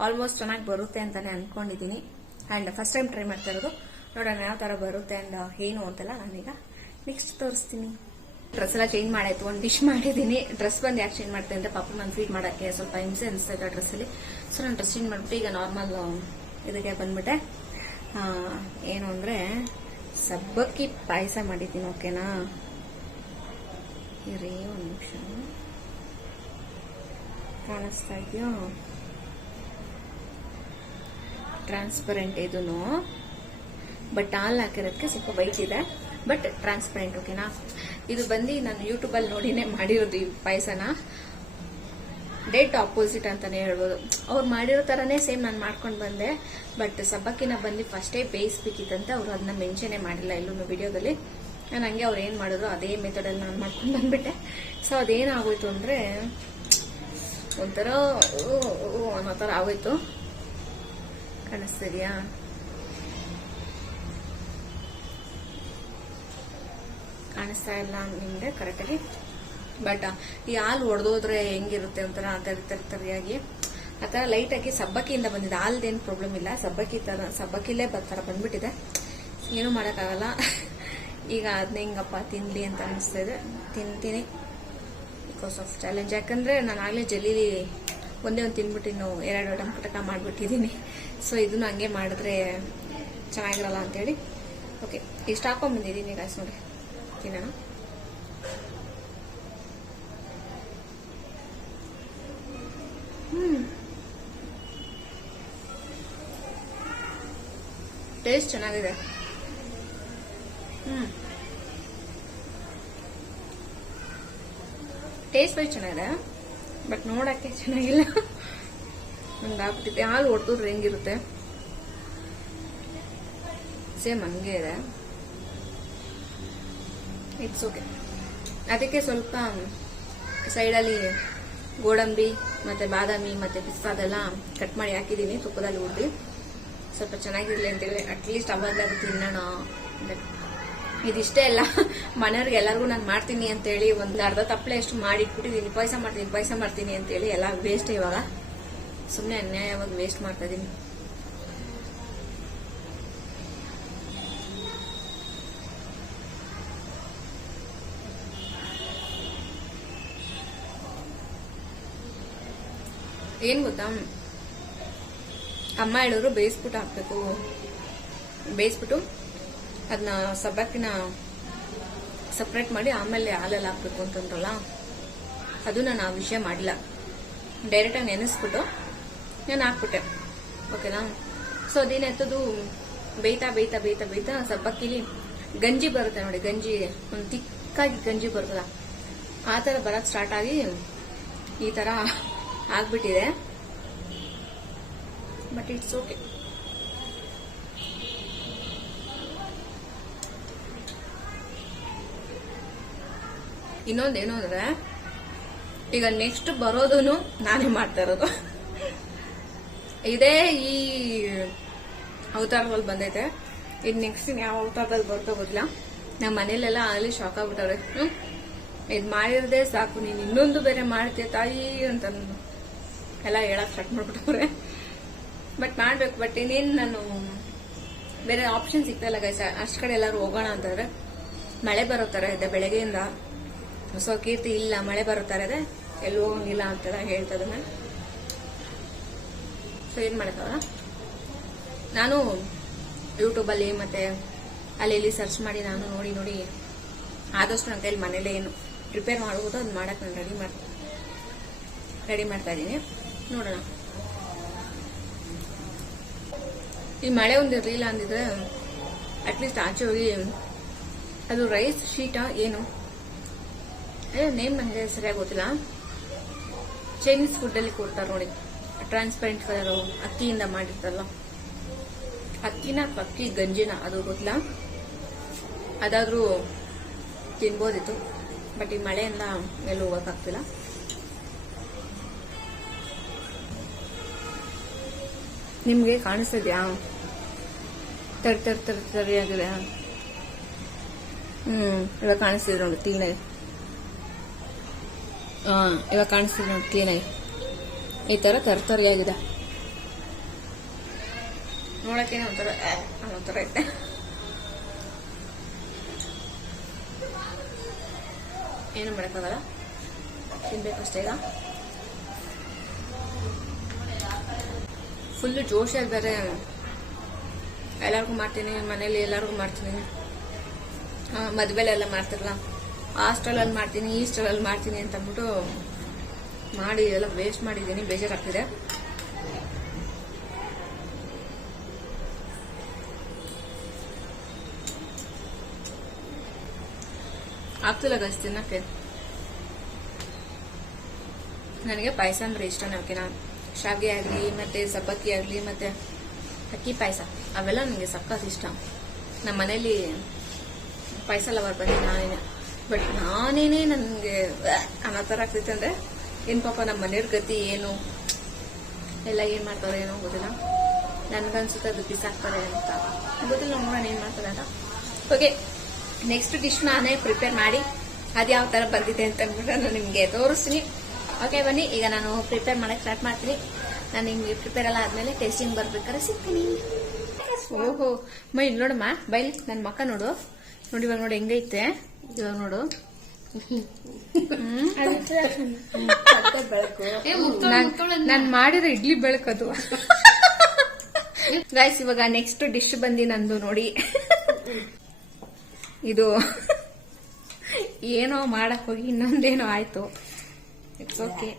ಆಲ್ಮೋಸ್ಟ್ ಚೆನ್ನಾಗಿ ಬರುತ್ತೆ ಅಂತಾನೆ ಅನ್ಕೊಂಡಿದ್ದೀನಿ. ಆ್ಯಂಡ್ ಫಸ್ಟ್ ಟೈಮ್ ಟ್ರೈ ಮಾಡ್ತಾ ಇರೋದು, ನೋಡೋಣ ಯಾವ ಥರ ಬರುತ್ತೆ ಆ್ಯಂಡ್ ಏನು ಅಂತೆಲ್ಲ ನಾನೀಗ ನೆಕ್ಸ್ಟ್ ತೋರಿಸ್ತೀನಿ. ಡ್ರೆಸ್ ಎಲ್ಲ ಚೇಂಜ್ ಮಾಡಾಯ್ತು, ಒಂದು ಡಿಶ್ ಮಾಡಿದ್ದೀನಿ. ಡ್ರೆಸ್ ಬಂದು ಯಾಕೆ ಚೇಂಜ್ ಮಾಡ್ತೀನಿ ಅಂದರೆ ಪಾಪ ನಾನು ಫೀಡ್ ಮಾಡೋಕ್ಕೆ ಸ್ವಲ್ಪ ಹಿಂಸೆ ಅನಿಸ್ತಾ ಇತ್ತು ಡ್ರೆಸ್ಸಲ್ಲಿ. ಸೊ ನಾನು ಡ್ರೆಸ್ ಚೇಂಜ್ ಮಾಡಿಬಿಟ್ಟು ಈಗ ನಾರ್ಮಲ್ ಇದಕ್ಕೆ ಬಂದ್ಬಿಟ್ಟೆ. ಏನು ಅಂದರೆ ಸಬ್ಬಕ್ಕಿ ಪಾಯಸ ಮಾಡಿದ್ದೀನಿ. ಓಕೆನಾ, ಇರೇ ಒಂದು ನಿಮಿಷ, ಕಾಣಿಸ್ತಾ ಇದೆಯೋ? ಟ್ರಾನ್ಸ್ಪರೆಂಟ್ ಇದೂನು, ಬಟ್ ಹಾಲು ಹಾಕಿರೋದಕ್ಕೆ ಸ್ವಲ್ಪ ವೈಟ್ ಇದೆ, ಬಟ್ ಟ್ರಾನ್ಸ್ಪರೆಂಟ್. ಓಕೆನಾ, ಇದು ಬಂದು ನಾನು ಯೂಟ್ಯೂಬಲ್ಲಿ ನೋಡಿನೇ ಮಾಡಿರೋದು ಈ ಪಾಯಸನ. ಡೇಟ್ ಆಪೋಸಿಟ್ ಅಂತಾನೆ ಹೇಳ್ಬೋದು. ಅವ್ರು ಮಾಡಿರೋ ಥರನೇ ಸೇಮ್ ನಾನು ಮಾಡ್ಕೊಂಡು ಬಂದೆ. ಬಟ್ ಸಬ್ಬಕ್ಕಿನ ಬಂದು ಫಸ್ಟೇ ಬೇಯಿಸ್ಬೇಕಿತ್ತಂತೆ, ಅವರು ಅದನ್ನ ಮೆನ್ಷನೇ ಮಾಡಿಲ್ಲ ಎಲ್ಲೂ ವಿಡಿಯೋದಲ್ಲಿ. ನಾನು ಹಂಗೆ ಅವ್ರು ಏನು ಮಾಡಿದ್ರು ಅದೇ ಮೆಥಡಲ್ಲಿ ನಾನು ಮಾಡ್ಕೊಂಡು ಬಂದ್ಬಿಟ್ಟೆ. ಸೊ ಅದೇನಾಗೋಯ್ತು ಅಂದರೆ ಒಂಥರ ಅನ್ನೋ ಥರ ಆಗೋಯ್ತು. ಕಾಣಿಸ್ತಿದ್ಯಾ? ಕಾಣಿಸ್ತಾ ಇಲ್ಲ ನಿಮಗೆ ಕರೆಕ್ಟಾಗಿ. ಬಟ್ ಈ ಹಾಲು ಒಡೆದೋದ್ರೆ ಹೆಂಗಿರುತ್ತೆ ಒಂಥರ ತರಿಯಾಗಿ, ಆ ಥರ ಲೈಟಾಗಿ ಸಬ್ಬಕ್ಕಿಯಿಂದ ಬಂದಿದೆ. ಹಾಲ್ದೇನು ಪ್ರಾಬ್ಲಮ್ ಇಲ್ಲ, ಸಬ್ಬಕ್ಕಿಲೇ ಥರ ಬಂದ್ಬಿಟ್ಟಿದೆ. ಏನೂ ಮಾಡೋಕ್ಕಾಗಲ್ಲ. ಈಗ ಅದನ್ನ ಹೆಂಗಪ್ಪ ತಿನ್ಲಿ ಅಂತ ಅನಿಸ್ತಾ ಇದೆ. ತಿಂತೀನಿ ಬಿಕಾಸ್ ಆಫ್ ಚಾಲೆಂಜ್. ಯಾಕಂದರೆ ನಾನು ಆಗಲೇ ಜಲ್ಲಿ ಒಂದೇ ಒಂದು ತಿನ್ಬಿಟ್ಟು ಇನ್ನು 2 ಟಮಟಕ ಮಾಡಿಬಿಟ್ಟಿದ್ದೀನಿ. ಸೊ ಇದನ್ನು ಹಂಗೆ ಮಾಡಿದ್ರೆ ಚೆನ್ನಾಗಿರಲ್ಲ ಅಂತೇಳಿ ಓಕೆ ಇಷ್ಟು ಹಾಕೊಂಡ್ಬಂದಿದ್ದೀನಿ ಗಾಯ್ಸ್. ನೋಡಿ ತಿನ್ನೋಣ. ಟೇಸ್ಟ್ ಚೆನ್ನಾಗಿದೆ. ಟೇಸ್ಟ್ ವೈಸ್ ಚೆನ್ನಾಗಿದೆ, ಬಟ್ ನೋಡಕ್ಕೆ ಚೆನ್ನಾಗಿಲ್ಲ. ನಂಗೆ ಆಗ್ಬಿಟ್ಟಿದೆ. ಹಾಲು ಹೊಡೆದ್ರೆ ಹೆಂಗಿರುತ್ತೆ ಸೇಮ್ ಹಂಗೆ ಇದೆ. It's okay. ಅದಕ್ಕೆ ಸ್ವಲ್ಪ ಸೈಡಲ್ಲಿ ಗೋಡಂಬಿ ಮತ್ತೆ ಬಾದಾಮಿ ಮತ್ತೆ ಪಿಸ್ತಾ ಅದೆಲ್ಲ ಕಟ್ ಮಾಡಿ ಹಾಕಿದ್ದೀನಿ ತುಪ್ಪದಲ್ಲಿ ಹುರಿದು, ಸ್ವಲ್ಪ ಚೆನ್ನಾಗಿರ್ಲಿ ಅಂತೇಳಿ. ಅಟ್ಲೀಸ್ಟ್ ಅವಾಗಲಾದ್ರೂ ತಿನ್ನೋಣ. ಇದಿಷ್ಟೇ ಅಲ್ಲ, ಮನೆಯವ್ರಿಗೆ ಎಲ್ಲರಿಗೂ ನಾನು ಮಾಡ್ತೀನಿ ಅಂತೇಳಿ ಒಂದು ಅರ್ಧ ತಪ್ಪಲೆ ಅಷ್ಟು ಮಾಡಿ ಇಟ್ಬಿಟ್ಟಿದ್ದೀನಿ. ಪಾಯಸ ಮಾಡ್ತೀನಿ ಅಂತೇಳಿ ಎಲ್ಲ ವೇಸ್ಟ್. ಇವಾಗ ಸುಮ್ಮನೆ ಅನ್ಯಾಯವಾಗಿ ವೇಸ್ಟ್ ಮಾಡ್ತಾ ಇದ್ದೀನಿ. ಏನ್ ಗೊತ್ತಾ, ಅಮ್ಮ ಹೇಳಿದ್ರು ಬೇಯಿಸ್ಬಿಟ್ಟು ಹಾಕ್ಬೇಕು, ಬೇಯಿಸ್ಬಿಟ್ಟು ಅದನ್ನ ಸಬ್ಬಕ್ಕಿನ ಸಪ್ರೇಟ್ ಮಾಡಿ ಆಮೇಲೆ ಹಾಲಲ್ಲಿ ಹಾಕ್ಬೇಕು ಅಂತಂದ್ರಲ್ಲ, ಅದು ನಾನು ಆ ವಿಷಯ ಮಾಡಿಲ್ಲ. ಡೈರೆಕ್ಟಾಗಿ ನೆನೆಸ್ಬಿಟ್ಟು ನಾನು ಹಾಕ್ಬಿಟ್ಟೆ. ಓಕೆನಾ. ಸೊ ಅದೇನೆತ್ತದು ಬೇಯ್ತಾ ಸಬ್ಬಕ್ಕಿಲಿ ಗಂಜಿ ಬರುತ್ತೆ ನೋಡಿ, ಗಂಜಿ ಒಂದು ತಿಕ್ಕಾಗಿ ಗಂಜಿ ಬರ್ತದ, ಆ ಥರ ಬರೋಕ್ಕೆ ಸ್ಟಾರ್ಟ್ ಆಗಿ ಈ ಥರ ಆಗ್ಬಿಟ್ಟಿದೆ. But it's okay. ಇನ್ನೊಂದೇನು ಅಂದ್ರೆ, ಈಗ ನೆಕ್ಸ್ಟ್ ಬರೋದೂನು ನಾನೇ ಮಾಡ್ತಾ ಇರೋದು. ಇದೇ ಈ ಅವತಾರದಲ್ಲಿ ಬಂದೈತೆ. ಇದು ನೆಕ್ಸ್ಟ್ ಯಾವ ಅವತಾರದಲ್ಲಿ ಬರ್ತೋ ಗೊತ್ತಿಲ್ಲ. ನಮ್ಮ ಮನೇಲೆಲ್ಲ ಅಲ್ಲಿ ಶಾಕ್ ಆಗ್ಬಿಟ್ಟವ್ರೆ. ಇದು ಮಾಡಿರದೆ ಸಾಕು, ನೀನು ಇನ್ನೊಂದು ಬೇರೆ ಮಾಡ್ತೀಯ ತಾಯಿ ಅಂತ ಎಲ್ಲ ಹೇಳಕ್ ಸ್ಟಾರ್ಟ್ ಮಾಡ್ಬಿಟ್ಟವ್ರೆ. ಬಟ್ ಮಾಡ್ಬೇಕು. ಬಟ್ ಇನ್ನೇನು ನಾನು ಬೇರೆ ಆಪ್ಷನ್ ಸಿಗ್ತಾಯಿಲ್ಲ ಗೈಸ್. ಅಷ್ಟ್ ಕಡೆ ಎಲ್ಲರೂ ಹೋಗೋಣ ಅಂತಂದ್ರೆ ಮಳೆ ಬರೋ ತರ ಇದೆ ಬೆಳಗ್ಗೆಯಿಂದ. ಸೊ ಕೀರ್ತಿ ಇಲ್ಲ, ಮಳೆ ಬರೋ ತರ ಇದೆ, ಎಲ್ಲೂ ಹೋಗಂಗಿಲ್ಲ ಅಂತೆಲ್ಲ ಹೇಳ್ತದನ್ನ. ಸೊ ಏನ್ ಮಾಡಕ್ಕಲ್ಲ, ನಾನು ಯೂಟ್ಯೂಬಲ್ಲಿ ಮತ್ತೆ ಅಲ್ಲಿ ಇಲ್ಲಿ ಸರ್ಚ್ ಮಾಡಿ ನಾನು ನೋಡಿ ಆದಷ್ಟು ನನ್ನ ಕೈಲಿ ಮನೇಲೆ ಏನು ಪ್ರಿಪೇರ್ ಮಾಡ್ಬೋದು ಅದು ಮಾಡಕ್ ನಾನು ರೆಡಿ ಮಾಡ್ತಾ ಇದ್ದೀನಿ. ನೋಡೋಣ. ಈ ಮಳೆ ಒಂದಿರಲಿಲ್ಲ ಅಂದಿದ್ರೆ ಅಟ್ಲೀಸ್ಟ್ ಆಚೆ ಹೋಗಿ ಅದು ರೈಸ್ ಶೀಟಾ ಏನು ನೇಮ್ ನನಗೆ ಸರಿಯಾಗಿ ಗೊತ್ತಿಲ್ಲ. ಚೈನೀಸ್ ಫುಡ್ ಅಲ್ಲಿ ಕೊಡ್ತಾರೆ ನೋಡಿ, ಟ್ರಾನ್ಸ್ಪರೆಂಟ್ ಕಲರ್ ಅಕ್ಕಿಯಿಂದ ಮಾಡಿರ್ತಾರಲ್ಲ, ಅಕ್ಕಿ ಗಂಜಿನ ಅದು ಗೊತ್ತಿಲ್ಲ, ಅದಾದ್ರೂ ತಿನ್ಬೋದಿತ್ತು. ಬಟ್ ಈ ಮಳೆಯಿಂದ ಎಲ್ಲೂ ಹೋಗಕ್ಕಾಗ್ತಿಲ್ಲ. ನಿಮ್ಗೆ ಕಾಣಿಸ್ತಿದ್ಯಾ ತರಿಯಾಗಿದೆ? ಇವಾಗ ಕಾಣಿಸ್ತಿದೆ ನೋಡಿ ಕ್ಲೀನಾಗಿ. ಇವಾಗ ಕಾಣಿಸ್ತಿದೆ ನೋಡಿ ಕ್ಲೀನಾಗಿ. ಈ ತರ ತರಿಯಾಗಿದೆ. ನೋಡಕ್ಕೆ ಒಂಥರ ಐತೆ. ಏನು ಮಾಡಕ್ಕಾಗಲ್ಲ, ತಿನ್ಬೇಕಷ್ಟೇ. ಈಗ ಫುಲ್ ಜೋಶಲ್ಲಿ ಬೇರೆ ಎಲ್ಲರಿಗೂ ಮಾಡ್ತೀನಿ, ಮನೇಲಿ ಎಲ್ಲರಿಗೂ ಮಾಡ್ತೀನಿ, ಮದ್ವೆಲೆಲ್ಲ ಮಾಡ್ತಿರಲ್ಲ, ಆ ಸ್ಟೈಲಲ್ಲಿ ಮಾಡ್ತೀನಿ, ಈ ಸ್ಟೈಲಲ್ಲಿ ಮಾಡ್ತೀನಿ ಅಂತ ಅಂದ್ಬಿಟ್ಟು ಮಾಡಿ ಎಲ್ಲ ವೇಸ್ಟ್ ಮಾಡಿದ್ದೀನಿ. ಬೇಜಾರಾಗ್ತಿದೆ. ಆಗ್ತಿಲ್ಲ ಗೈಸ್ ತಿನ್ನಕ್ಕೆ. ನನಗೆ ಪಾಯಸ ಅಂದ್ರೆ ಇಷ್ಟನೇ. ಓಕೆನಾ. ಶಾವಿಗೆ ಆಗಲಿ ಮತ್ತೆ ಸಬ್ಬಕ್ಕಿ ಆಗಲಿ ಮತ್ತೆ ಅಕ್ಕಿ ಪಾಯಸ ಅವೆಲ್ಲ ನನಗೆ ಸಖತ್ ಇಷ್ಟ. ನಮ್ಮ ಮನೇಲಿ ಪಾಯಸ ಲವರ್ ಬಂದಿ ನಾನೇನೆ. ಬಟ್ ನಾನೇನೆ ನನಗೆ ಅನ್ನೋ ಥರ ಆಗ್ತೈತೆ ಅಂದ್ರೆ ಏನು ಪಾಪ ನಮ್ಮ ಮನೆಯವ್ರ ಗತಿ ಏನು ಎಲ್ಲ ಏನು ಮಾಡ್ತಾರೆ ಏನೋ ಗೊತ್ತಿಲ್ಲ. ನನ್ಗನ್ಸುತ್ತೆ ಅದು ಬಿಸಾಕ್ತಾರೆ ಅಂತ ಗೊತ್ತಿಲ್ಲ. ನೋಡೋಣ ಏನು ಮಾಡ್ತಾರೆ ಅಂತ. ಓಕೆ, ನೆಕ್ಸ್ಟ್ ಡಿಶ್ ನಾನೇ ಪ್ರಿಪೇರ್ ಮಾಡಿ ಅದು ಯಾವ ಥರ ಬಂದಿದೆ ಅಂತ ಅಂದ್ಬಿಟ್ಟು ನಾನು ನಿಮಗೆ ತೋರಿಸ್ತೀನಿ. ಓಕೆ ಬನ್ನಿ, ಈಗ ನಾನು ಪ್ರಿಪೇರ್ ಮಾಡಕ್ಕೆ ಸ್ಟಾರ್ಟ್ ಮಾಡ್ತೀನಿ. ನಾನು ನಿಮಗೆ ಪ್ರಿಪೇರ್ ಎಲ್ಲ ಆದ್ಮೇಲೆ ಟೇಸ್ಟಿಂಗ್ ಬರ್ಬೇಕಾದ್ರೆ ಸಿಗ್ತೀನಿ. ಓಹೋ ಇಲ್ಲಿ ನೋಡಮ್ಮ, ಬೈಲಿ ನನ್ನ ಮಕ್ಕ ನೋಡು. ನೋಡಿ ಇವಾಗ ನೋಡಿ ಹೆಂಗೈತೆ ಇವಾಗ ನೋಡು. ಮತ್ತೆ ಬೆಳಕು ಏ, ಮುಟ್ಕೊಳ್ಳೋಣ. ನಾನು ಮಾಡಿರೋ ಇಡ್ಲಿ ಬೆಳಕದು. ಗೈಸ್, ಇವಾಗ ನೆಕ್ಸ್ಟ್ ಡಿಶ್ ಬಂದಿ ನಂದು ನೋಡಿ. ಇದು ಏನೋ ಮಾಡಕ್ ಹೋಗಿ ಇನ್ನೊಂದೇನೋ ಆಯ್ತು. It's okay.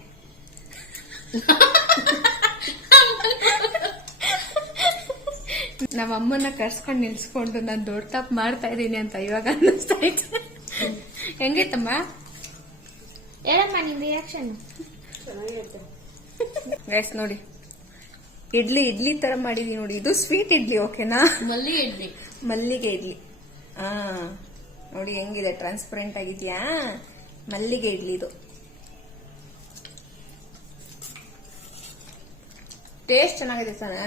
ನಮ್ಮ ಅಮ್ಮನ ಕರ್ಸ್ಕೊಂಡು ನಿಲ್ಸ್ಕೊಂಡು ನಾನು ದೊಡ್ಡ ತಪ್ಪು ಮಾಡ್ತಾ ಇದ್ದೀನಿ ಅಂತ ಇವಾಗ ಅನ್ನಿಸ್ತಾ ಇತ್ತು. ಹೆಂಗೈತಮ್ಮ? ಹೇಳಮ್ಮ ನಿಮ್ ರಿಯಾಕ್ಷನ್. ಗೈಸ್ ನೋಡಿ, ಇಡ್ಲಿ ತರ ಮಾಡಿದೀನಿ ನೋಡಿ. ಇದು ಸ್ವೀಟ್ ಇಡ್ಲಿ, ಓಕೆನಾ? ಮಲ್ಲಿಗೆ ಇಡ್ಲಿ. ಮಲ್ಲಿಗೆ ಇಡ್ಲಿ. ಆ ನೋಡಿ ಹೆಂಗಿದೆ, ಟ್ರಾನ್ಸ್ಪರೆಂಟ್ ಆಗಿದ್ಯಾ? ಮಲ್ಲಿಗೆ ಇಡ್ಲಿ ಇದು. ಟೇಸ್ಟ್ ಚೆನ್ನಾಗಿದೆ ತಾನೆ?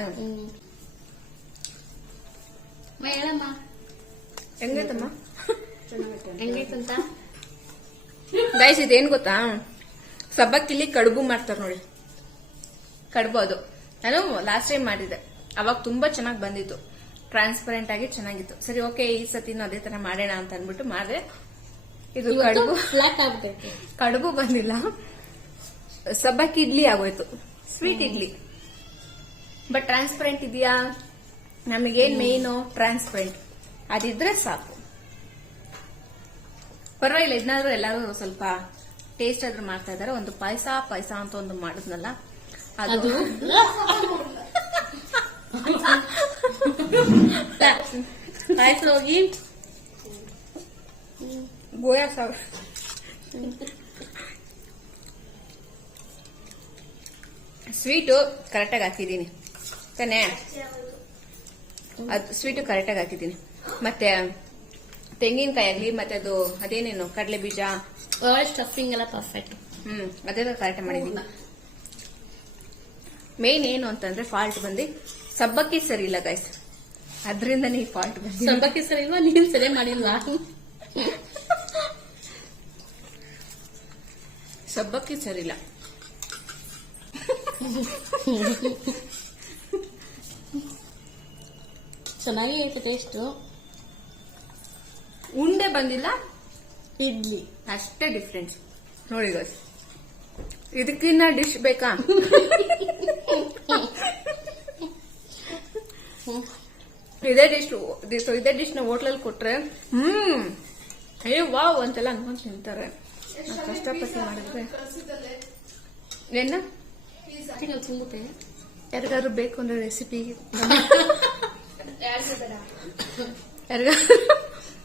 ಹೇಳಮ್ಮ ಹೆಂಗೈತಮ್ಮ? ಹೆಂಗೈತಂತ. ಗೈಸ್, ಇದೇನ್ ಗೊತ್ತಾ, ಸಬ್ಬಕ್ಕಿಲಿ ಕಡುಬು ಮಾಡ್ತಾರೆ ನೋಡಿ. ಕಡುಬು ಅದು ನಾನು ಲಾಸ್ಟ್ ಟೈಮ್ ಮಾಡಿದ್ದೆ, ಅವಾಗ ತುಂಬಾ ಚೆನ್ನಾಗಿ ಬಂದಿತ್ತು, ಟ್ರಾನ್ಸ್ಪರೆಂಟ್ ಆಗಿ ಚೆನ್ನಾಗಿತ್ತು. ಸರಿ, ಓಕೆ, ಈ ಸತಿನೂ ಅದೇ ತರ ಮಾಡೋಣ ಅಂತ ಅನ್ಬಿಟ್ಟು ಮಾಡಿದೆ. ಇದು ಕಡುಬು ಫ್ಲಾಟ್ ಆಗ್ಬೇಕು. ಕಡುಬು ಬಂದಿಲ್ಲ, ಸಬ್ಬಕ್ಕಿ ಇಡ್ಲಿ ಆಗೋಯ್ತು, ಸ್ವೀಟ್ ಇಡ್ಲಿ. ಬಟ್ ಟ್ರಾನ್ಸ್ಪರೆಂಟ್ ಇದೆಯಾ? ನಮಗೇನ್ ಮೇನು ಟ್ರಾನ್ಸ್ಪರೆಂಟ್ ಅದಿದ್ರೆ ಸಾಕು. ಪರವಾಗಿಲ್ಲ, ಇದನ್ನಾದ್ರೂ ಎಲ್ಲರೂ ಸ್ವಲ್ಪ ಟೇಸ್ಟ್ ಆದ್ರೂ ಮಾಡ್ತಾ ಇದಾರೆ. ಒಂದು ಪಾಯಸ ಅಂತ ಒಂದು ಮಾಡಿದ್ನಲ್ಲ ಅದು ಪಾಯಸ ಹೋಗಿ ಗೋಯಾ ಸಾರು. ಸ್ವೀಟು ಕರೆಕ್ಟಾಗಿ ಹಾಕಿದ್ದೀನಿ ತಾನೇ? ಅದು ಸ್ವೀಟು ಕರೆಕ್ಟಾಗಿ ಹಾಕಿದ್ದೀನಿ. ಮತ್ತೆ ತೆಂಗಿನಕಾಯಿ ಆಗ್ಲಿ, ಮತ್ತೆ ಅದು ಅದೇನೇನು ಕಡಲೆ ಬೀಜ, ಸ್ಟಫಿಂಗ್ ಎಲ್ಲ ಪರ್ಫೆಕ್ಟ್. ಅದೆಲ್ಲ ಕರೆಕ್ಟ್ ಮಾಡಿದ್ದೀನಿ. ಮೇನ್ ಏನು ಅಂತಂದ್ರೆ ಫಾಲ್ಟ್ ಬಂದು ಸಬ್ಬಕ್ಕಿ ಸರಿ ಇಲ್ಲ ಗೈಸ್, ಅದ್ರಿಂದನೇ ಈ ಫಾಲ್ಟ್ ಬಂದು. ಸಬ್ಬಕ್ಕಿ ಸರಿ ಇಲ್ವಾ? ನೀನ್ ಸರಿ ಮಾಡಿಲ್ವಾ? ಸಬ್ಬಕ್ಕಿ ಸರಿ ಇಲ್ಲ. ಚೆನ್ನಾಗಿ ಐತೆ ಟೇಸ್ಟ್. ಉಂಡೆ ಬಂದಿಲ್ಲ, ಇಡ್ಲಿ ಅಷ್ಟೇ ಡಿಫ್ರೆನ್ಸ್ ನೋಡಿ ಗೈಸ್. ಇದಕ್ಕಿನ್ನ ಡಿಶ್ ಬೇಕಾ? ಇದೇ ಡಿಶ್ ನ ಹೋಟ್ಲಲ್ಲಿ ಕೊಟ್ರೆ ವಾವ್ ಅಂತೆಲ್ಲ ಅನ್ಕೊಂಡ್ ತಿಂತಾರೆ. ಕಷ್ಟಪಟ್ಟು ಮಾಡಿದ್ರೆ ಏನ ತುಂಬುತ್ತೆ. ಯಾರಿಗಾದ್ರು ಬೇಕು ಅಂದ್ರೆ ರೆಸಿಪಿ,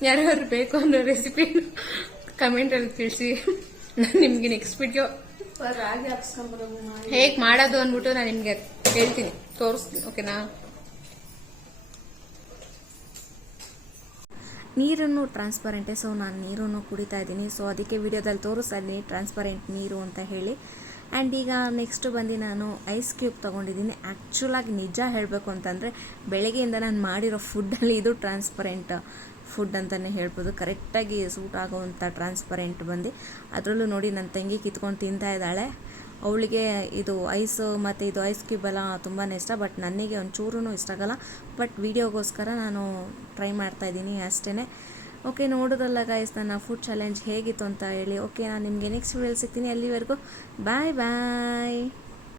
ಯಾರಿಗಾದ್ರು ಬೇಕು ಅಂದ್ರೆ ರೆಸಿಪಿ ಕಮೆಂಟ್ ಅಲ್ಲಿ ತಿಳಿಸಿ. ನಾನು ನಿಮ್ಗೆ ನೆಕ್ಸ್ಟ್ ವಿಡಿಯೋ ರಾಗಿ ಹಾಕ್ಸ್ಕೊಂಡ್ಬರೋದು ಹೇಗ್ ಮಾಡೋದು ಅಂದ್ಬಿಟ್ಟು ನಾನು ನಿಮ್ಗೆ ಹೇಳ್ತೀನಿ, ತೋರಿಸ್ತೀನಿ, ಓಕೆನಾ? ನೀರನ್ನು ಟ್ರಾನ್ಸ್ಪರೆಂಟೇ, ಸೊ ನಾನು ನೀರನ್ನು ಕುಡಿತಾ ಇದ್ದೀನಿ. ಸೊ ಅದಕ್ಕೆ ವಿಡಿಯೋದಲ್ಲಿ ತೋರಿಸ್ತಾ ಇದ್ದೀನಿ ಟ್ರಾನ್ಸ್ಪರೆಂಟ್ ನೀರು ಅಂತ ಹೇಳಿ. ಆ್ಯಂಡ್ ಈಗ ನೆಕ್ಸ್ಟ್ ಬಂದು ನಾನು ಐಸ್ ಕ್ಯೂಬ್ ತೊಗೊಂಡಿದ್ದೀನಿ. ಆ್ಯಕ್ಚುಲಾಗಿ ನಿಜ ಹೇಳಬೇಕು ಅಂತಂದರೆ ಬೆಳಗ್ಗೆಯಿಂದ ನಾನು ಮಾಡಿರೋ ಫುಡ್ಡಲ್ಲಿ ಇದು ಟ್ರಾನ್ಸ್ಪರೆಂಟ್ ಫುಡ್ ಅಂತಲೇ ಹೇಳ್ಬೋದು. ಕರೆಕ್ಟಾಗಿ ಸೂಟ್ ಆಗೋವಂಥ ಟ್ರಾನ್ಸ್ಪರೆಂಟ್ ಬಂದು. ಅದರಲ್ಲೂ ನೋಡಿ ನನ್ನ ತಂಗಿ ಕಿತ್ಕೊಂಡು ತಿಂತಾ ಇದ್ದಾಳೆ. ಅವಳಿಗೆ ಇದು ಐಸು ಮತ್ತು ಇದು ಐಸ್ ಕ್ಯೂಬ್ ಎಲ್ಲ ತುಂಬಾ ಇಷ್ಟ, ಬಟ್ ನನಗೆ ಒಂಚೂರೂ ಇಷ್ಟ ಆಗಲ್ಲ. ಬಟ್ ವಿಡಿಯೋಗೋಸ್ಕರ ನಾನು ಟ್ರೈ ಮಾಡ್ತಾಯಿದ್ದೀನಿ ಅಷ್ಟೇ. ಓಕೆ, ನೋಡೋದಲ್ಲ ಗೈಸ್ ನನ್ನ ಫುಡ್ ಚಾಲೆಂಜ್ ಹೇಗಿತ್ತು ಅಂತ ಹೇಳಿ. ಓಕೆ, ನಾನು ನಿಮಗೆ ನೆಕ್ಸ್ಟ್ ವಿಡಿಯೋಲಿ ಸಿಗ್ತೀನಿ. ಅಲ್ಲಿವರೆಗೂ ಬಾಯ್ ಬಾಯ್.